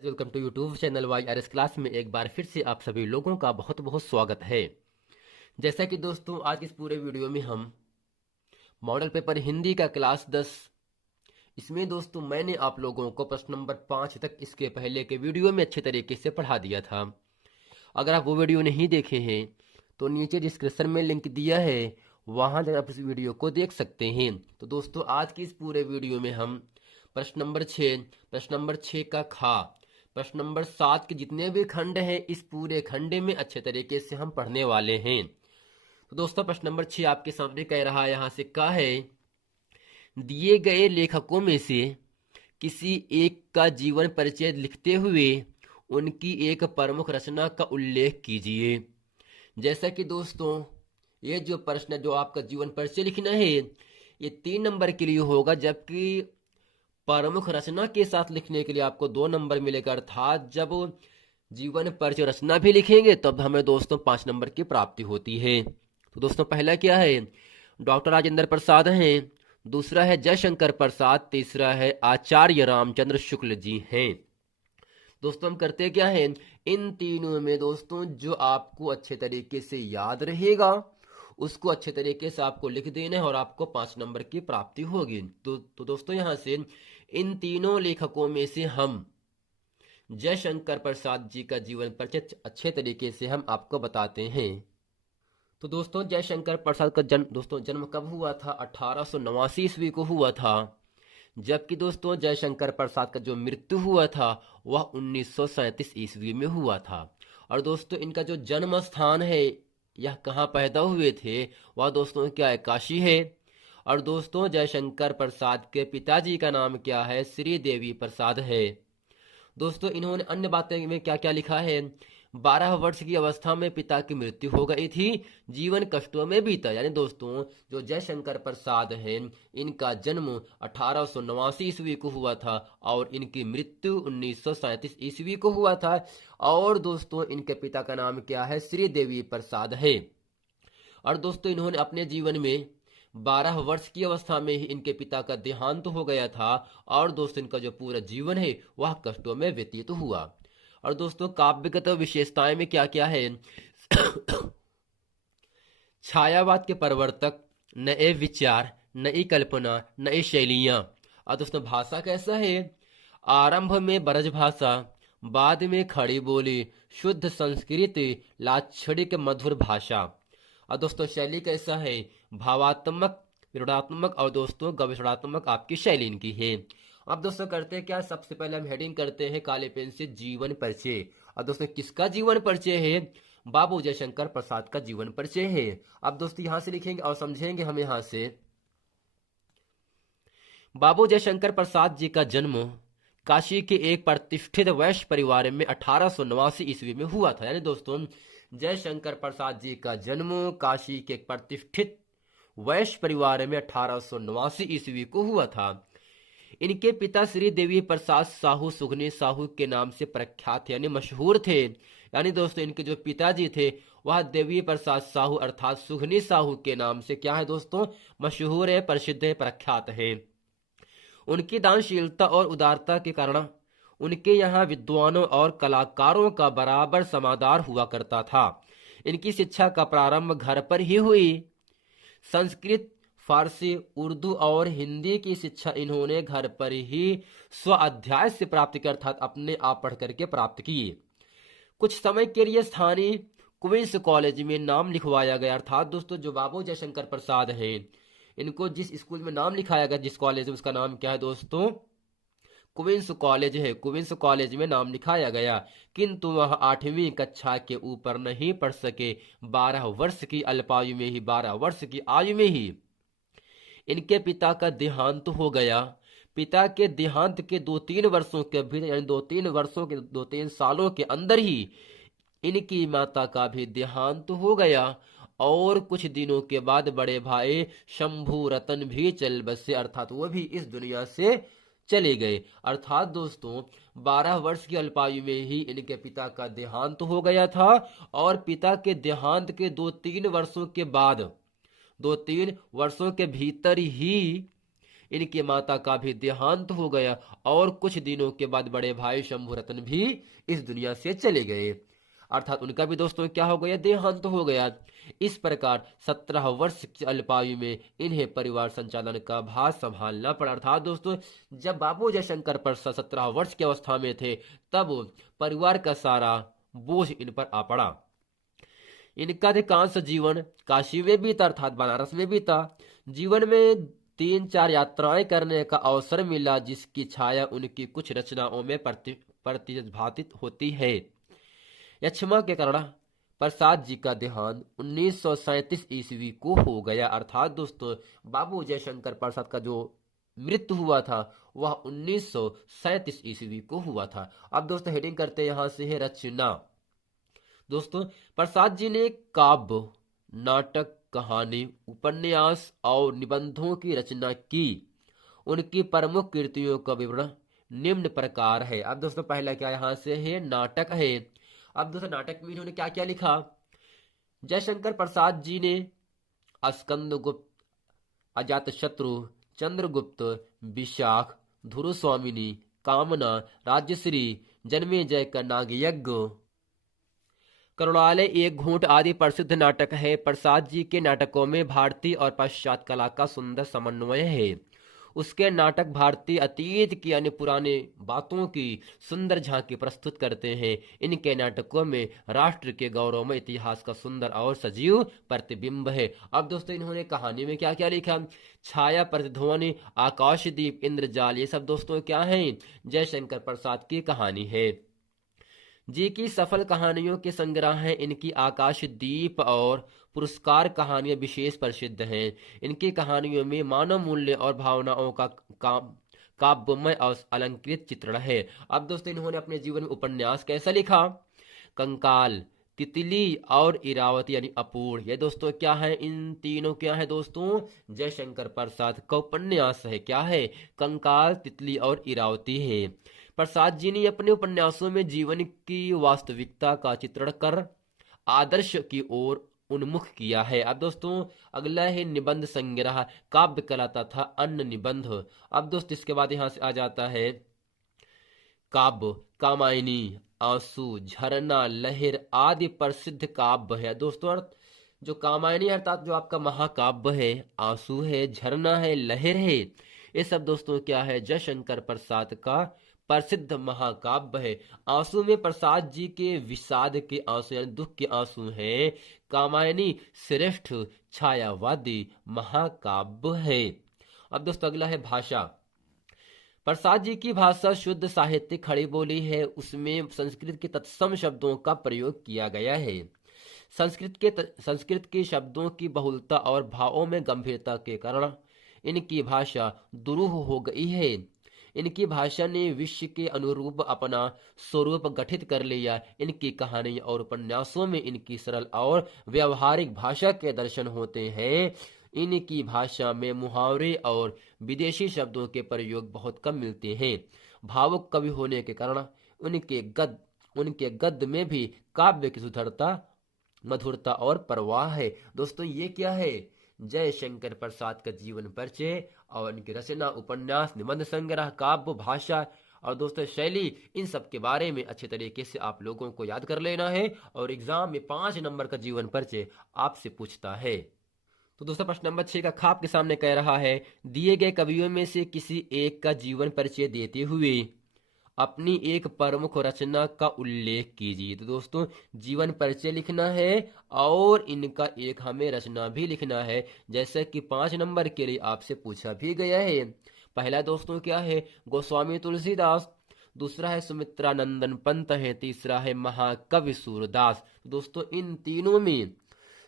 Welcome to YouTube channel Y R S class में एक बार फिर से आप सभी लोगों का बहुत बहुत स्वागत है। जैसा कि दोस्तों आज इस पूरे वीडियो में हम मॉडल पेपर हिंदी का क्लास 10, इसमें दोस्तों मैंने आप लोगों को प्रश्न नंबर 5 तक इसके पहले के वीडियो में अच्छे तरीके से पढ़ा दिया था। अगर आप वो वीडियो नहीं देखे हैं तो नीचे डिस्क्रिप्शन में लिंक दिया है, वहां जाकर आप इस वीडियो को देख सकते हैं। तो दोस्तों आज की इस पूरे वीडियो में हम प्रश्न नंबर 6, प्रश्न नंबर 6 का खा, प्रश्न नंबर 7 के जितने भी खंड हैं इस पूरे खंड में अच्छे तरीके से हम पढ़ने वाले हैं। तो दोस्तों प्रश्न नंबर 6 आपके सामने कह रहा है, यहां से कहा है दिए गए लेखकों में से किसी एक का जीवन परिचय लिखते हुए उनकी एक प्रमुख रचना का उल्लेख कीजिए। जैसा कि दोस्तों ये जो प्रश्न जो आपका जीवन परिचय लिखना है ये 3 नंबर के लिए होगा, जबकि प्रमुख रचना के साथ लिखने के लिए आपको 2 नंबर मिलेगा। अर्थात जब जीवन परिचय रचना भी लिखेंगे तब हमें दोस्तों 5 नंबर की प्राप्ति होती है। तो दोस्तों पहला क्या है, डॉक्टर राजेंद्र प्रसाद हैं, दूसरा है जयशंकर प्रसाद, तीसरा है आचार्य रामचंद्र शुक्ल जी हैं। दोस्तों हम करते क्या है, इन तीनों में दोस्तों जो आपको अच्छे तरीके से याद रहेगा उसको अच्छे तरीके से आपको लिख देना है और आपको 5 नंबर की प्राप्ति होगी। तो दोस्तों यहां से इन तीनों लेखकों में से हम जयशंकर प्रसाद जी का जीवन परिचय अच्छे तरीके से हम आपको बताते हैं। तो दोस्तों जयशंकर प्रसाद का जन्म कब हुआ था, 1889 ईस्वी को हुआ था। जबकि दोस्तों जयशंकर प्रसाद का जो मृत्यु हुआ था वह 1937 ईस्वी में हुआ था। और दोस्तों इनका जो जन्म स्थान है, यह कहाँ पैदा हुए थे, वह दोस्तों क्या है, काशी है। और दोस्तों जयशंकर प्रसाद के पिताजी का नाम क्या है, श्री देवी प्रसाद है। दोस्तों इन्होंने अन्य बातें में क्या क्या लिखा है, 12 वर्ष की अवस्था में पिता की मृत्यु हो गई थी, जीवन कष्टों में बीता। यानी दोस्तों जो जयशंकर प्रसाद हैं इनका जन्म 1889 ईस्वी को हुआ था और इनकी मृत्यु 1937 ईस्वी को हुआ था। और दोस्तों इनके पिता का नाम क्या है, श्री देवी प्रसाद है। और दोस्तों इन्होंने अपने जीवन में 12 वर्ष की अवस्था में ही इनके पिता का देहांत हो गया था। और दोस्तों इनका जो पूरा जीवन है वह कष्टों में व्यतीत हुआ। और दोस्तों काव्यगत विशेषताएं में क्या क्या है, छायावाद के प्रवर्तक, नए विचार, नई कल्पना, नई शैलियां। और दोस्तों भाषा कैसा है, आरंभ में ब्रज भाषा, बाद में खड़ी बोली, शुद्ध संस्कृत, लाक्षणिक मधुर भाषा। और दोस्तों शैली कैसा है, भावात्मक, विरोधात्मक और दोस्तों गवेषणात्मक आपकी शैली इनकी है। अब दोस्तों करते क्या, सबसे पहले हम हेडिंग करते हैं काले पेन से जीवन परिचय। और दोस्तों किसका जीवन परिचय है, बाबू जयशंकर प्रसाद का जीवन परिचय है। अब दोस्तों यहां से लिखेंगे और समझेंगे हम यहां से, बाबू जयशंकर प्रसाद जी का जन्म काशी के एक प्रतिष्ठित वैश्य परिवार में 1889 ईस्वी में हुआ था। यानी दोस्तों जयशंकर प्रसाद जी का जन्म काशी के एक प्रतिष्ठित वैश्य परिवार में 1889 ईस्वी को हुआ था। इनके पिता श्री देवी प्रसाद साहू सुगनी साहू के नाम से प्रख्यात यानी मशहूर थे। यानी दोस्तों इनके जो पिताजी थे वह देवी प्रसाद साहू अर्थात सुगनी साहू के नाम से क्या है दोस्तों, मशहूर है, प्रसिद्ध है, प्रख्यात है। उनकी दानशीलता और उदारता के कारण उनके यहाँ विद्वानों और कलाकारों का बराबर समादर हुआ करता था। इनकी शिक्षा का प्रारंभ घर पर ही हुई। संस्कृत, फारसी, उर्दू और हिंदी की शिक्षा इन्होंने घर पर ही स्व अध्याय से प्राप्त की अर्थात अपने आप पढ़ करके प्राप्त की। कुछ समय के लिए स्थानीय क्वींस कॉलेज में नाम लिखवाया गया। अर्थात दोस्तों जो बाबू जयशंकर प्रसाद हैं इनको जिस स्कूल में नाम लिखाया गया, जिस कॉलेज में, उसका नाम क्या है दोस्तों, क्वींस कॉलेज है। क्वींस कॉलेज में नाम लिखाया गया, किंतु वह 8वीं कक्षा के ऊपर नहीं पढ़ सके। 12 वर्ष की अल्पायु में ही, 12 वर्ष की आयु में ही इनके पिता का देहांत हो गया। पिता के देहांत के 2-3 वर्षों के भीतर यानी 2-3 सालों के अंदर ही इनकी माता का भी देहांत हो गया। और कुछ दिनों के बाद बड़े भाई शंभू रतन भी चल बसे, अर्थात वो भी इस दुनिया से चले गए। अर्थात दोस्तों 12 वर्ष की अल्पायु में ही इनके पिता का देहांत हो गया था। और पिता के देहांत के 2-3 वर्षों के बाद, 2-3 वर्षों के भीतर ही इनके माता का भी देहांत हो गया और कुछ दिनों के बाद बड़े भाई शंभुरत्न भी इस दुनिया से चले गए, अर्थात उनका भी दोस्तों क्या हो गया, देहांत हो गया। इस प्रकार 17 वर्ष की अल्पायु में इन्हें परिवार संचालन का भार संभालना पड़ा। अर्थात दोस्तों जब बाबू जयशंकर प्रसाद 17 वर्ष की अवस्था में थे तब परिवार का सारा बोझ इन पर आ पड़ा। इनका अधिकांश जीवन काशी में बीता, अर्थात बनारस में बीता। जीवन में 3-4 यात्राएं करने का अवसर मिला, जिसकी छाया उनकी कुछ रचनाओं में प्रतिभातित होती है। यक्षमा के कारण प्रसाद जी का देहांत 1937 ईस्वी को हो गया, अर्थात दोस्तों बाबू जयशंकर प्रसाद का जो मृत्यु हुआ था वह 1937 ईस्वी को हुआ था। अब दोस्तों हेडिंग करते हैं यहां से है रचना। दोस्तों प्रसाद जी ने काव्य, नाटक, कहानी, उपन्यास और निबंधों की रचना की। उनकी प्रमुख कृतियों का विवरण निम्न प्रकार है। अब दोस्तों पहला क्या यहां से है, नाटक है। अब दोस्तों नाटक में इन्होंने क्या क्या लिखा, जयशंकर प्रसाद जी ने स्कंदगुप्त, अजातशत्रु, चंद्रगुप्त, विशाख, धुरुस्वामिनी, कामना, राज्यश्री, जन्मेजय का नागयज्ञ, करुणालय, एक घूंट आदि प्रसिद्ध नाटक है। प्रसाद जी के नाटकों में भारतीय और पाश्चात्य कला का सुंदर समन्वय है। उसके नाटक भारतीय अतीत की अन्य पुराने बातों की सुंदर झांकी प्रस्तुत करते हैं। इनके नाटकों में राष्ट्र के गौरवमय इतिहास का सुंदर और सजीव प्रतिबिंब है। अब दोस्तों इन्होंने कहानी में क्या क्या लिखा, छाया, प्रतिध्वनि, आकाशदीप, इंद्रजाल, ये सब दोस्तों क्या है, जयशंकर प्रसाद की कहानी है। जी की सफल कहानियों के संग्रह हैं। इनकी आकाशदीप और पुरस्कार कहानियां विशेष प्रसिद्ध हैं। इनकी कहानियों में मानव मूल्य और भावनाओं का काव्यमय और अलंकृत चित्रण है। अब दोस्तों इन्होंने अपने जीवन में उपन्यास कैसा लिखा, कंकाल, तितली और इरावती यानी अपूर्ण, ये दोस्तों क्या है, इन तीनों क्या है दोस्तों, जयशंकर प्रसाद का उपन्यास है। क्या है, कंकाल, तितली और इरावती है। प्रसाद जी ने अपने उपन्यासों में जीवन की वास्तविकता का चित्रण कर आदर्श की ओर उन्मुख किया है। अब दोस्तों अगला है निबंध संग्रह, काव्य कला तथा अन्य निबंध। अब दोस्त इसके बाद यहां से आ जाता है काव्य, कामायनी, आंसू, झरना, लहर आदि प्रसिद्ध काव्य है। दोस्तों जो कामायनी अर्थात जो आपका महाकाव्य है, आंसू है, झरना है, लहर है, ये सब दोस्तों क्या है, जयशंकर प्रसाद का प्रसिद्ध महाकाव्य है। आंसू में प्रसाद जी के विषाद के आंसू यानी दुख के आंसू हैं। कामायनी श्रेष्ठ छायावादी महाकाव्य है। अब दोस्तों अगला है भाषा। प्रसाद जी की भाषा शुद्ध साहित्यिक खड़ी बोली है। उसमें संस्कृत के तत्सम शब्दों का प्रयोग किया गया है। संस्कृत के शब्दों की बहुलता और भावों में गंभीरता के कारण इनकी भाषा दुरूह हो गई है। इनकी भाषा ने विश्व के अनुरूप अपना स्वरूप गठित कर लिया। इनकी कहानी और उपन्यासों में इनकी सरल और व्यवहारिक भाषा के दर्शन होते हैं। इनकी भाषा में मुहावरे और विदेशी शब्दों के प्रयोग बहुत कम मिलते हैं। भावुक कवि होने के कारण उनके गद्य में भी काव्य की सुधरता, मधुरता और प्रवाह है। दोस्तों ये क्या है, जयशंकर प्रसाद का जीवन परिचय और इनकी रचना, उपन्यास, निबंध संग्रह, काव्य, भाषा और दोस्तों शैली, इन सब के बारे में अच्छे तरीके से आप लोगों को याद कर लेना है। और एग्जाम में 5 नंबर का जीवन परिचय आपसे पूछता है। तो दोस्तों प्रश्न नंबर 6 का खा आपके सामने कह रहा है, दिए गए कवियों में से किसी एक का जीवन परिचय देते हुए अपनी एक प्रमुख रचना का उल्लेख कीजिए। तो दोस्तों जीवन परिचय लिखना है और इनका एक हमें रचना भी लिखना है, जैसे कि 5 नंबर के लिए आपसे पूछा भी गया है। पहला दोस्तों क्या है, गोस्वामी तुलसीदास, दूसरा है सुमित्रा नंदन पंत है, तीसरा है महाकवि सूरदास। दोस्तों इन तीनों में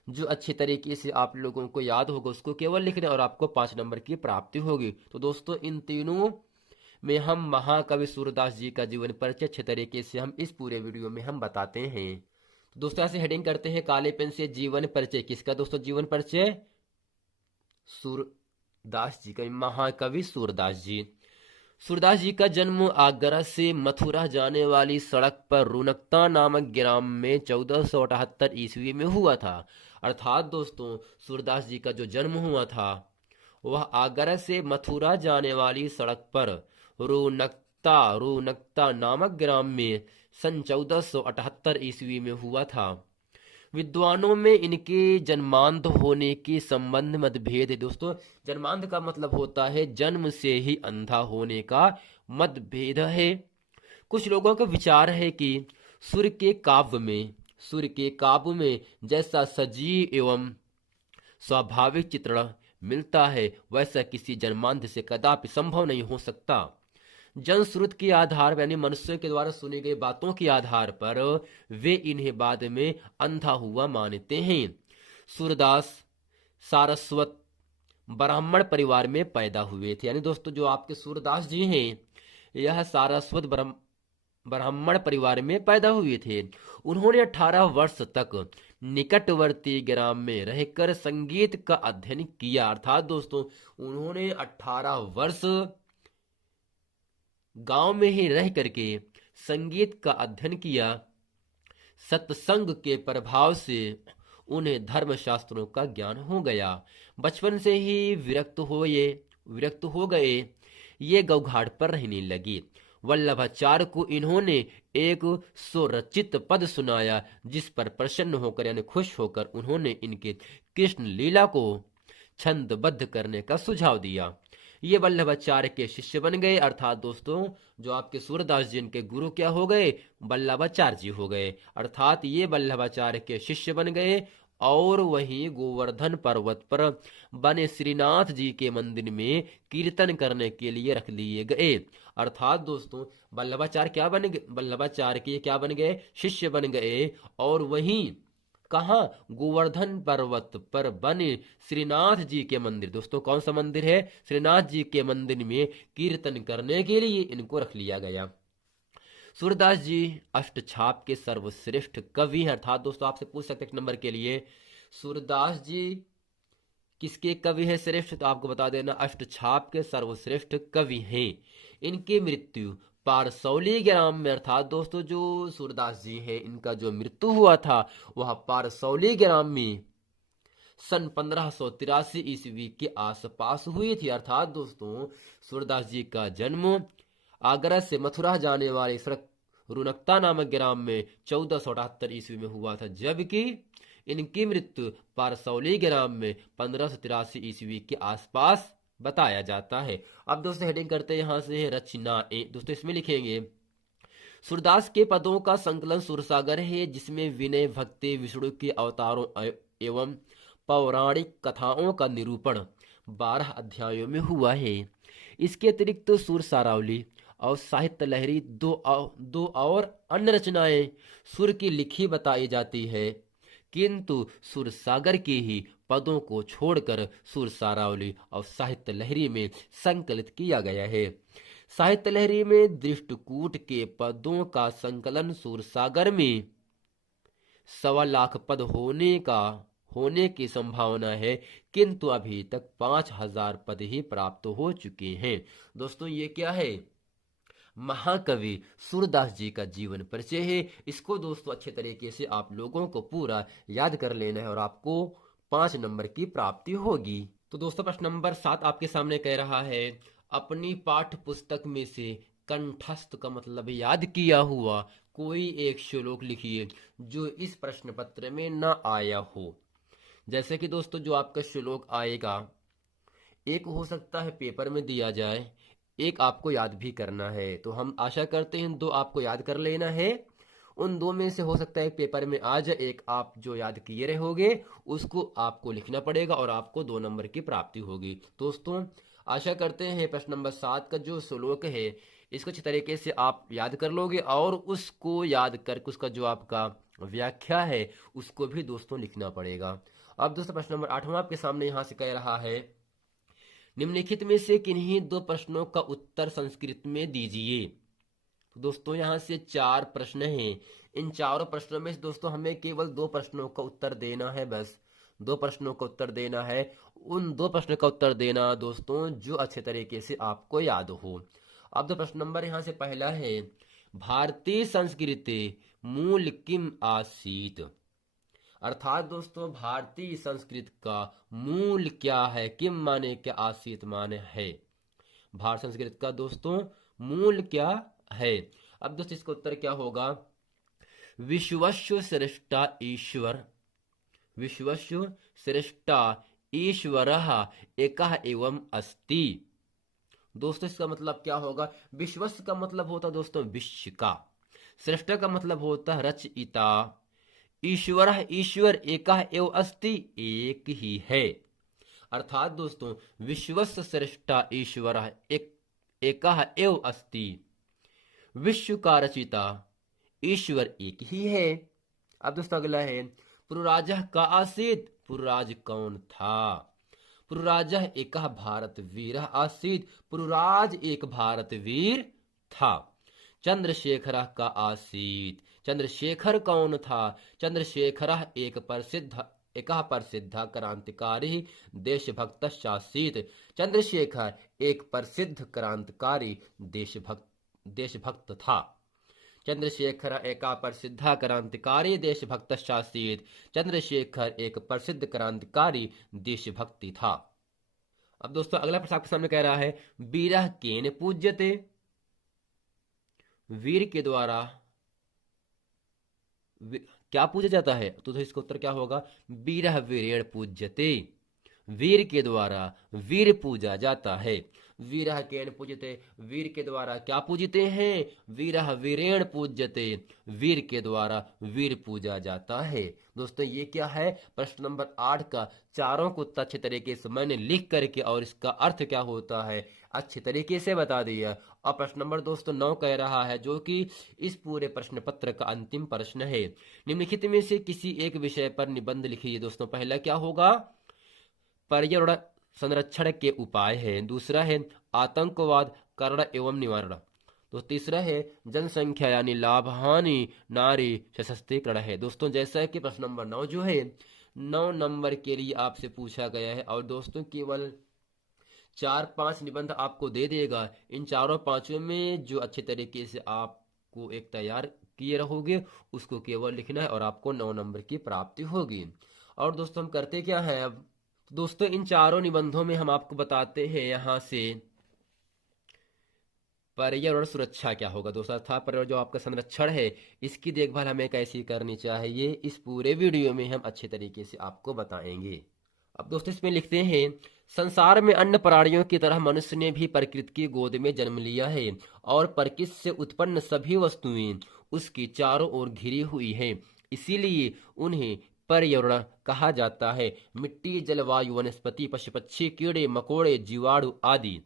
जो अच्छी तरीके से आप लोगों को याद होगा उसको केवल लिखना और आपको 5 नंबर की प्राप्ति होगी। तो दोस्तों इन तीनों में हम महाकवि सूरदास जी का जीवन परिचय अच्छे तरीके से हम इस पूरे वीडियो में हम बताते हैं। तो दोस्तों ऐसे हेडिंग करते हैं काले पेन से, जीवन परिचय किसका दोस्तों, जीवन परिचय सूरदास जी का, महाकवि सूरदास जी। सूरदास जी का जन्म आगरा से मथुरा जाने वाली सड़क पर रुनकता नामक ग्राम में 1478 ईस्वी में हुआ था। अर्थात दोस्तों सूरदास जी का जो जन्म हुआ था वह आगरा से मथुरा जाने वाली सड़क पर रूनकता नामक ग्राम में सन 1478 ईस्वी में हुआ था। विद्वानों में इनके जन्मांध होने के संबंध मतभेद है। दोस्तों, जन्मांध का मतलब होता है जन्म से ही अंधा होने का मतभेद है। कुछ लोगों का विचार है कि सूर्य के काव्य में जैसा सजीव एवं स्वाभाविक चित्रण मिलता है वैसा किसी जन्मांध से कदापि संभव नहीं हो सकता। जनश्रुति के आधार पर यानी मनुष्यों के द्वारा सुनी गई बातों के आधार पर वे इन्हें बाद में अंधा हुआ मानते हैं। सूरदास सारस्वत ब्राह्मण परिवार में पैदा हुए थे। यानी दोस्तों, जो आपके सूरदास जी हैं यह सारस्वत ब्राह्मण परिवार में पैदा हुए थे। उन्होंने 18 वर्ष तक निकटवर्ती ग्राम में रहकर संगीत का अध्ययन किया। अर्थात दोस्तों, उन्होंने 18 वर्ष गांव में ही रह करके संगीत का अध्ययन किया। सत्संग के प्रभाव से उन्हें धर्मशास्त्रों का ज्ञान हो गया। बचपन से ही विरक्त हो गए ये गौघाट पर रहने लगी। वल्लभाचार्य को इन्होंने एक स्वरचित पद सुनाया जिस पर प्रसन्न होकर यानी खुश होकर उन्होंने इनके कृष्ण लीला को छंदबद्ध करने का सुझाव दिया। ये वल्लभाचार्य के शिष्य बन गए। अर्थात दोस्तों, जो आपके सूरदास जी इनके गुरु क्या हो गए? वल्लभाचार्य जी हो गए। अर्थात ये वल्लभाचार्य के शिष्य बन गए और वहीं गोवर्धन पर्वत पर बने श्रीनाथ जी के मंदिर में कीर्तन करने के लिए रख लिए गए। अर्थात दोस्तों, वल्लभाचार्य के क्या बन गए? शिष्य बन गए। और वहीं कहाँ? गोवर्धन पर्वत पर बने श्रीनाथ जी के मंदिर। दोस्तों, कौन सा मंदिर है? श्रीनाथ जी के मंदिर में कीर्तन करने के लिए इनको रख लिया गया। सूरदास जी अष्टछाप के सर्वश्रेष्ठ कवि हैं। अर्थात दोस्तों, आपसे पूछ सकते हैं नंबर के लिए सूरदास जी किसके कवि है श्रेष्ठ? तो आपको बता देना अष्टछाप के सर्वश्रेष्ठ कवि हैं। इनकी मृत्यु पारसौली ग्राम में, अर्थात दोस्तों जो सूरदास जी हैं इनका जो मृत्यु हुआ था वह पारसौली ग्राम में सन 1583 ईस्वी के आसपास हुई थी। अर्थात दोस्तों, सूरदास जी का जन्म आगरा से मथुरा जाने वाली सड़क रुनकता नामक ग्राम में 1478 ईस्वी में हुआ था, जबकि इनकी मृत्यु पारसौली ग्राम में 1583 ईस्वी के आसपास बताया जाता है। अब दोस्तों हेडिंग करते हैं यहां से रचनाएं। दोस्तों इसमें लिखेंगे सूरदास के पदों का संकलन सूरसागर है जिसमें विनय भक्ति विष्णु के अवतारों एवं पौराणिक कथाओं का निरूपण 12 अध्यायों में हुआ है। इसके अतिरिक्त सुर सारावली और साहित्य लहरी दो और अन्य रचनाएं सुर की लिखी बताई जाती है, किंतु सुर सागर के ही पदों को छोड़कर सुर सारावली और साहित्य लहरी में संकलित किया गया है। साहित्य लहरी में दृष्टकूट के पदों का संकलन सुर सागर में 1.25 लाख पद होने की संभावना है, किंतु अभी तक 5000 पद ही प्राप्त हो चुके हैं। दोस्तों ये क्या है? महाकवि सूरदास जी का जीवन परिचय है। इसको दोस्तों अच्छे तरीके से आप लोगों को पूरा याद कर लेना है और आपको 5 नंबर की प्राप्ति होगी। तो दोस्तों प्रश्न नंबर 7 आपके सामने कह रहा है अपनी पाठ्य पुस्तक में से कंठस्थ का मतलब याद किया हुआ कोई एक श्लोक लिखिए जो इस प्रश्न पत्र में न आया हो। जैसे कि दोस्तों जो आपका श्लोक आएगा, एक हो सकता है पेपर में दिया जाए, एक आपको याद भी करना है। तो हम आशा करते हैं 2 आपको याद कर लेना है। उन 2 में से हो सकता है पेपर में आ जाए, एक आप जो याद किए रहोगे उसको आपको लिखना पड़ेगा और आपको 2 नंबर की प्राप्ति होगी। दोस्तों आशा करते हैं प्रश्न नंबर 7 का जो श्लोक है इसको अच्छी तरीके से आप याद कर लोगे और उसको याद करके उसका जो आपका व्याख्या है उसको भी दोस्तों लिखना पड़ेगा। अब दोस्तों प्रश्न नंबर 8 आपके सामने यहाँ से कह रहा है निम्नलिखित में से किन्हीं 2 प्रश्नों का उत्तर संस्कृत में दीजिए। तो दोस्तों यहाँ से 4 प्रश्न हैं। इन 4 प्रश्नों में दोस्तों हमें केवल 2 प्रश्नों का उत्तर देना है, बस 2 प्रश्नों का उत्तर देना है। उन 2 प्रश्नों का उत्तर देना दोस्तों जो अच्छे तरीके से आपको याद हो। अब तो प्रश्न नंबर यहाँ से पहला है भारतीय संस्कृति मूल किम आसीत। अर्थात दोस्तों भारतीय संस्कृत का मूल क्या है, किम माने क्या, आसीत माने है। भारत संस्कृत का दोस्तों मूल क्या है। अब दोस्तों इसका उत्तर क्या होगा, विश्वस्य सृष्टा ईश्वर, विश्वस्य सृष्टा ईश्वरः एकः एवं अस्ति। दोस्तों इसका मतलब क्या होगा, विश्वस्य का मतलब होता है दोस्तों विश्व का, सृष्टा का मतलब होता है रचयिता, ईश्वर ईश्वर एकः एव अस्ति, एक ही है। अर्थात दोस्तों विश्वस्य सृष्टा ईश्वर एकः एव अस्ति, विश्व का रचिता ईश्वर एक ही है। अब दोस्तों अगला है, पुरुराजः का आसीत, पुरुराज कौन था। पुरुराजः एकः भारत वीरः आसीत, पुरुराज एक भारत वीर था। चंद्रशेखर का आसीत, चंद्रशेखर कौन था। चंद्रशेखर एक प्रसिद्ध क्रांतिकारी देशभक्त आसीत। चंद्रशेखर एक प्रसिद्ध क्रांतिकारी देशभक्त था। चंद्रशेखर एक प्रसिद्ध क्रांतिकारी देशभक्त आसीत। चंद्रशेखर एक प्रसिद्ध क्रांतिकारी देशभक्ति था। अब दोस्तों अगला प्रश्न आपके सामने कह रहा है, वीरः केन पूज्यते, वीर के द्वारा क्या पूजा जाता है। तो इसका उत्तर क्या होगा, वीरः वीरेण पूज्यते, वीर के द्वारा वीर पूजा जाता है। वीरः केन पूज्यते, वीर के द्वारा क्या पूजते हैं, वीरः वीरेण पूज्यते, वीर के द्वारा वीर पूजा जाता है। दोस्तों ये क्या है, प्रश्न नंबर 8 का चारों को अच्छे तरीके से मैंने लिख करके और इसका अर्थ क्या होता है अच्छे तरीके से बता दिया। और प्रश्न नंबर दोस्तों 9 कह रहा है, जो कि इस पूरे प्रश्न पत्र का अंतिम प्रश्न है, निम्नलिखित में से किसी एक विषय पर निबंध लिखिए। दोस्तों पहला क्या होगा, पर्यावरण संरक्षण के उपाय है। दूसरा है आतंकवाद कारण एवं निवारण। तो तीसरा है जनसंख्या यानी लाभ हानि नारी सशक्तिकरण है। दोस्तों जैसा कि प्रश्न नंबर 9 जो है 9 नंबर के लिए आपसे पूछा गया है और दोस्तों केवल 4-5 निबंध आपको दे देगा। इन चारों पांचों में जो अच्छे तरीके से आपको एक तैयार किए रहोगे उसको केवल लिखना है और आपको 9 नंबर की प्राप्ति होगी। और दोस्तों हम करते क्या है, अब दोस्तों इन चारों निबंधों में हम आपको बताते हैं यहाँ से पर्यावरण सुरक्षा क्या होगा। दोस्तों था पर्यावरण जो आपका संरक्षण है इसकी देखभाल हमें कैसी करनी चाहिए, इस पूरे वीडियो में हम अच्छे तरीके से आपको बताएंगे। अब दोस्तों इसमें लिखते हैं, संसार में अन्य प्राणियों की तरह मनुष्य ने भी प्रकृति की गोद में जन्म लिया है और प्रकृति से उत्पन्न सभी वस्तुएं उसकी चारों ओर घिरी हुई है, इसीलिए उन्हें पर्यावरण कहा जाता है। मिट्टी जलवायु वनस्पति पशु पक्षी कीड़े मकोड़े जीवाणु आदि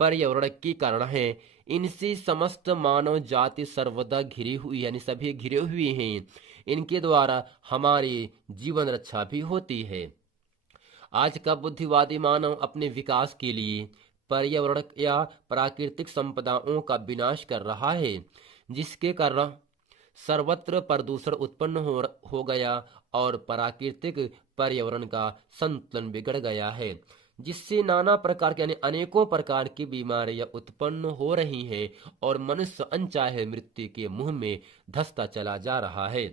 पर्यावरण के कारण है। इनसे समस्त मानव जाति सर्वदा घिरी हुई यानी सभी घिरे हुए हैं। इनके द्वारा हमारी जीवन रक्षा भी होती है। आज का बुद्धिवादी मानव अपने विकास के लिए पर्यावरण या प्राकृतिक संपदाओं का विनाश कर रहा है, जिसके कारण सर्वत्र प्रदूषण उत्पन्न हो गया और प्राकृतिक पर्यावरण का संतुलन बिगड़ गया है, जिससे नाना प्रकार के यानी अनेकों प्रकार की बीमारियां उत्पन्न हो रही हैं और मनुष्य अनचाहे मृत्यु के मुंह में धंसता चला जा रहा है।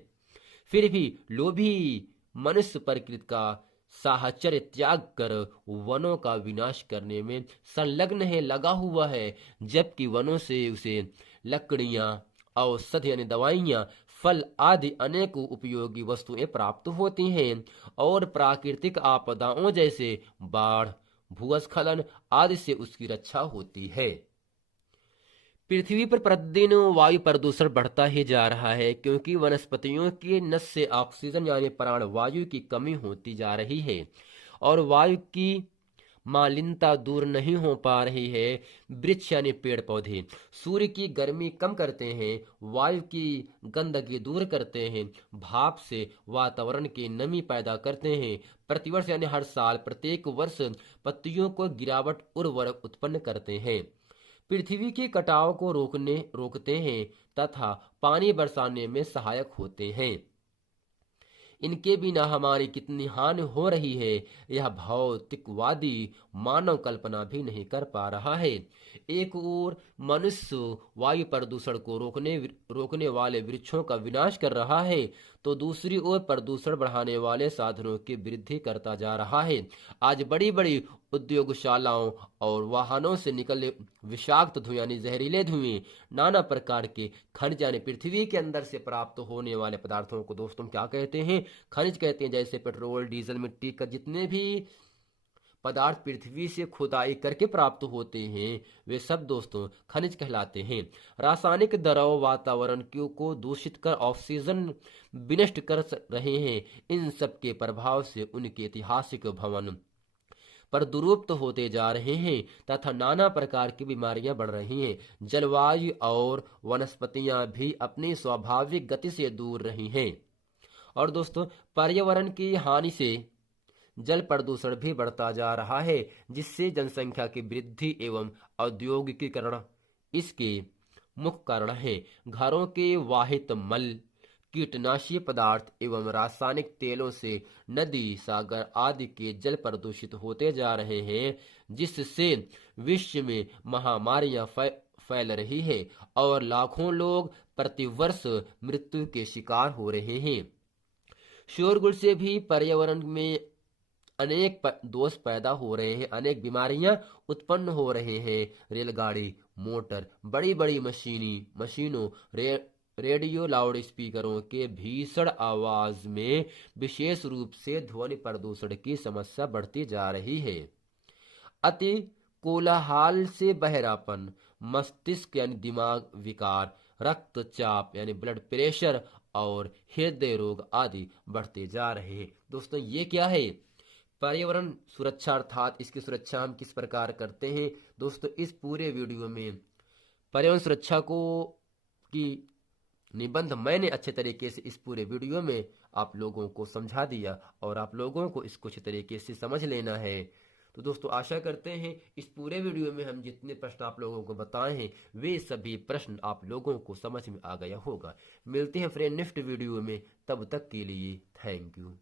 फिर भी लोभी मनुष्य प्रकृति का साहचर्य त्याग कर वनों का विनाश करने में संलग्न है, लगा हुआ है, जबकि वनों से उसे लकड़ियां औषधि यानी दवाइयां फल आदि अनेक उपयोगी वस्तुएं प्राप्त होती हैं और प्राकृतिक आपदाओं जैसे बाढ़ भूस्खलन आदि से उसकी रक्षा होती है। पृथ्वी पर प्रतिदिन वायु प्रदूषण बढ़ता ही जा रहा है, क्योंकि वनस्पतियों के नस से ऑक्सीजन यानी प्राण वायु की कमी होती जा रही है और वायु की मालिन्यता दूर नहीं हो पा रही है। वृक्ष यानी पेड़ पौधे सूर्य की गर्मी कम करते हैं, वायु की गंदगी दूर करते हैं, भाप से वातावरण की नमी पैदा करते हैं, प्रतिवर्ष यानी हर साल प्रत्येक वर्ष पत्तियों को गिरावट उर्वरक उत्पन्न करते हैं, पृथ्वी के कटाव को रोकते हैं तथा पानी बरसाने में सहायक होते हैं। इनके बिना हमारी कितनी हानि हो रही है, यह भौतिकवादी मानव कल्पना भी नहीं कर पा रहा है। एक ओर मनुष्य वायु प्रदूषण को रोकने वाले वृक्षों का विनाश कर रहा है, तो दूसरी ओर प्रदूषण बढ़ाने वाले साधनों की वृद्धि करता जा रहा है। आज बड़ी बड़ी उद्योगशालाओं और वाहनों से निकले विषाक्त धुएं यानी जहरीले धुएं, नाना प्रकार के खनिज यानी पृथ्वी के अंदर से प्राप्त होने वाले पदार्थों को दोस्तों क्या कहते हैं? खनिज कहते हैं। जैसे पेट्रोल, डीजल, मिट्टी का जितने भी पदार्थ पृथ्वी से खुदाई करके प्राप्त होते हैं, वे सब दोस्तों खनिज कहलाते हैं। रासायनिक द्रव वातावरण को दूषित कर ऑक्सीजन विनष्ट कर रहे हैं। इन सब के प्रभाव से उनके ऐतिहासिक भवन पर दुरुस्त होते जा रहे हैं तथा नाना प्रकार की बीमारियां बढ़ रही हैं। जलवायु और वनस्पतियां भी अपनी स्वाभाविक गति से दूर रही हैं। और दोस्तों, पर्यावरण की हानि से जल प्रदूषण भी बढ़ता जा रहा है, जिससे जनसंख्या की वृद्धि एवं औद्योगिकीकरण इसके मुख्य कारण है। घरों के वाहित मल, कीटनाशीय पदार्थ एवं रासायनिक तेलों से नदी, सागर आदि के जल प्रदूषित होते जा रहे हैं, जिससे विश्व में महामारियां फैल रही है और लाखों लोग प्रतिवर्ष मृत्यु के शिकार हो रहे हैं। शोरगुल से भी पर्यावरण में अनेक दोष पैदा हो रहे हैं, अनेक बीमारियां उत्पन्न हो रहे हैं। रेलगाड़ी, मोटर, बड़ी बड़ी मशीनों, रेडियो लाउड स्पीकरों के भीषण आवाज में विशेष रूप से ध्वनि प्रदूषण की समस्या बढ़ती जा रही है। अति कोलाहल से बहरापन, मस्तिष्क यानी दिमाग विकार, रक्तचाप यानी ब्लड प्रेशर और हृदय रोग आदि बढ़ते जा रहे हैं। दोस्तों, ये क्या है? पर्यावरण सुरक्षा, अर्थात इसकी सुरक्षा हम किस प्रकार करते हैं। दोस्तों, इस पूरे वीडियो में पर्यावरण सुरक्षा को की निबंध मैंने अच्छे तरीके से इस पूरे वीडियो में आप लोगों को समझा दिया और आप लोगों को इसको अच्छे तरीके से समझ लेना है। तो दोस्तों, आशा करते हैं इस पूरे वीडियो में हम जितने प्रश्न आप लोगों को बताए हैं, वे सभी प्रश्न आप लोगों को समझ में आ गया होगा। मिलते हैं फ्रेंड नेक्स्ट वीडियो में, तब तक के लिए थैंक यू।